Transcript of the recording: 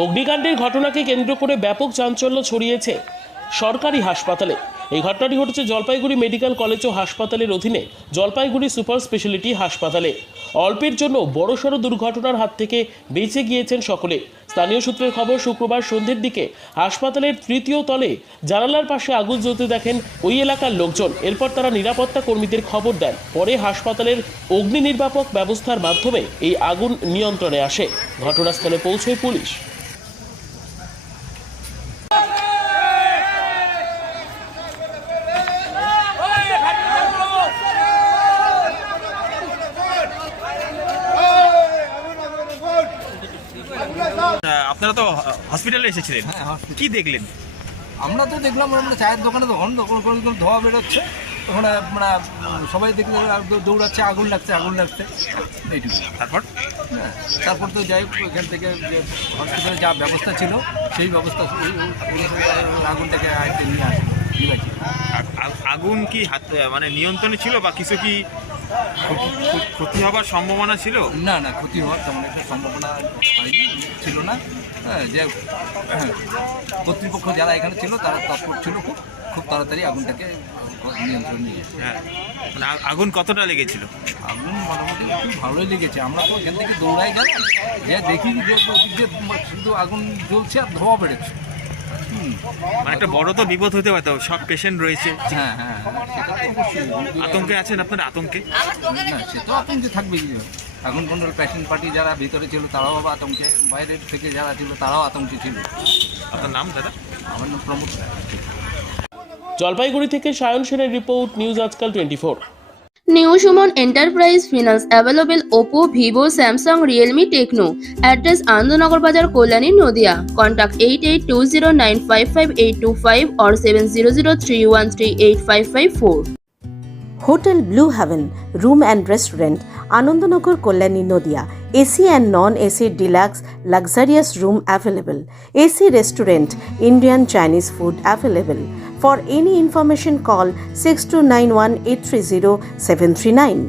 অগ্নিকাণ্ডের ঘটনাকে কেন্দ্র করে ব্যাপক চাঞ্চল্য ছড়িয়েছে সরকারি হাসপাতালে। এই ঘটনাটি ঘটেছে জলপাইগুড়ি মেডিকেল কলেজ ও হাসপাতালের অধীনে জলপাইগুড়ি সুপার স্পেশালিটি হাসপাতালে। অল্পের জন্য বড়সড় দুর্ঘটনার হাত থেকে বেঁচে গিয়েছেন সকলে। স্থানীয় সূত্রের খবর, শুক্রবার সন্ধ্যের দিকে হাসপাতালের তৃতীয় তলে জানালার পাশে আগুন জ্বলতে দেখেন ওই এলাকার লোকজন। এরপর তারা নিরাপত্তা কর্মীদের খবর দেন। পরে হাসপাতালের অগ্নি নির্বাপক ব্যবস্থার মাধ্যমে এই আগুন নিয়ন্ত্রণে আসে। ঘটনাস্থলে পৌঁছয় পুলিশ। আপনারা তো হসপিটালে এসেছিলেন, হ্যাঁ, হসপিটাল। কি দেখলেন? আমরা তো দেখলাম আমরা চায়ের দোকানে তখন ধোয়া বেরোচ্ছে, তখন আমরা সবাই দেখলে দৌড়াচ্ছে, আগুন লাগছে এইটুকু। তারপর হ্যাঁ, তারপর তো যাই হোক এখান থেকে যে হসপিটালে যা ব্যবস্থা ছিল সেই ব্যবস্থা আগুনটাকে আয়ত্তে নিয়ে আসে। আগুন কি হাত মানে নিয়ন্ত্রণে ছিল বা কিছু কি ক্ষতি হবার সম্ভাবনা ছিল? না না, ক্ষতি হওয়ার তেমন একটা সম্ভাবনা হয়নি, ছিল না। হ্যাঁ, যে কর্তৃপক্ষ যারা এখানে ছিল তারা তৎপর ছিল, খুব তাড়াতাড়ি আগুনটাকে নিয়ন্ত্রণ নিয়ে এসেছে। হ্যাঁ, মানে আগুন কতটা লেগেছিল? আগুন মোটামুটি খুব ভালোই লেগেছে। আমরা তো এখান থেকে দৌড়াই গেলাম, যে দেখি যে শুধু আগুন জ্বলছে আর ধোয়া বেড়েছে। মানে একটা বড় তো বিপদ হতে পারতো, সব পেশেন্ট রয়েছে। হ্যাঁ হ্যাঁ, সেটা তো অবশ্যই। আতঙ্কে আছেন আপনারা? আতঙ্কে না, সে তো আতঙ্কে থাকবেই। এখন কোন পেশেন্ট পার্টি যারা ভিতরে ছিল তারাও আতঙ্কে, বাইরের থেকে যারা ছিল তারাও আতঙ্কে ছিল। আপনার নাম দাদা? আমার নাম প্রমোদ রায়। জলপাইগুড়ি থেকে সায়ন সেনের রিপোর্ট, নিউজ আজকাল 24। New Shumon Enterprise Finance available Oppo, Vivo, Samsung, Realme, Tecno. Address Anandanagar Bazar, Kolani, Nodia. Contact 8820955825 or 7003138554. Hotel Blue Heaven room and restaurant, Anandnagar, Kalyani, Nadia. AC and non AC deluxe luxurious room available. AC restaurant, Indian, Chinese food available. For any information call 6291 830 739.